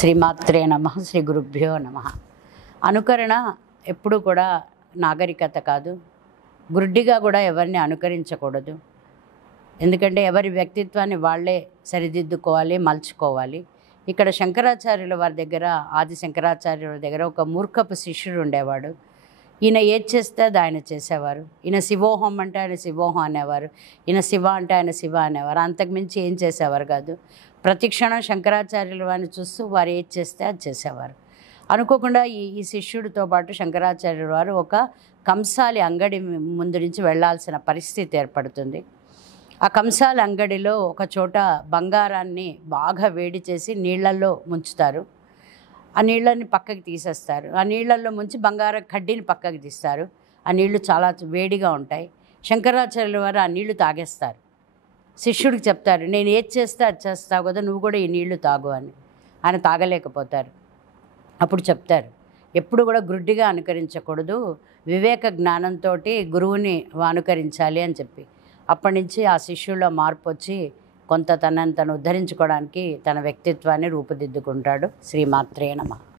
శ్రీమాత్రే నమః. శ్రీ గురుభ్యో నమః. అనుకరణ ఎప్పుడు కూడా నాగరికత కాదు. గుడ్డిగా కూడా ఎవరిని అనుకరించకూడదు. ఎందుకంటే ఎవరి వ్యక్తిత్వాన్ని వాళ్ళే సరిదిద్దుకోవాలి, మలుచుకోవాలి. ఇక్కడ శంకరాచార్యుల వారి దగ్గర, ఆది శంకరాచార్యుల దగ్గర ఒక మూర్ఖపు శిష్యుడు ఉండేవాడు. ఈయన ఏది చేస్తే అది ఆయన చేసేవారు. ఈయన శివోహం అంటే ఆయన శివోహం అనేవారు, ఈయన శివ అంటే ఆయన శివ అనేవారు. అంతకుమించి ఏం చేసేవారు కాదు. ప్రతిక్షణం శంకరాచార్యుల వారిని చూస్తూ వారు ఏది చేస్తే అది చేసేవారు. అనుకోకుండా ఈ శిష్యుడితో పాటు శంకరాచార్యుల వారు ఒక కంసాలి అంగడి ముందు నుంచి వెళ్ళాల్సిన పరిస్థితి ఏర్పడుతుంది. ఆ కంసాల అంగడిలో ఒక చోట బంగారాన్ని బాగా వేడి చేసి నీళ్లలో ముంచుతారు. ఆ నీళ్ళని పక్కకి తీసేస్తారు. ఆ నీళ్ళల్లో ముంచి బంగారం కడ్డీని పక్కకి తీస్తారు. ఆ నీళ్లు చాలా వేడిగా ఉంటాయి. శంకరాచార్యుల వారు ఆ నీళ్లు తాగేస్తారు. శిష్యుడికి చెప్తారు, నేను ఏది చేస్తే అది చేస్తావు కదా, నువ్వు కూడా ఈ నీళ్లు తాగు అని. ఆయన తాగలేకపోతారు. అప్పుడు చెప్తారు, ఎప్పుడు కూడా గుడ్డిగా అనుకరించకూడదు, వివేక జ్ఞానంతో గురువుని అనుకరించాలి అని చెప్పి. అప్పటి నుంచి ఆ శిష్యుల్లో మార్పు వచ్చి కొంత తనను ఉద్ధరించుకోవడానికి తన వ్యక్తిత్వాన్ని రూపుదిద్దుకుంటాడు. శ్రీమాత్రే నమః.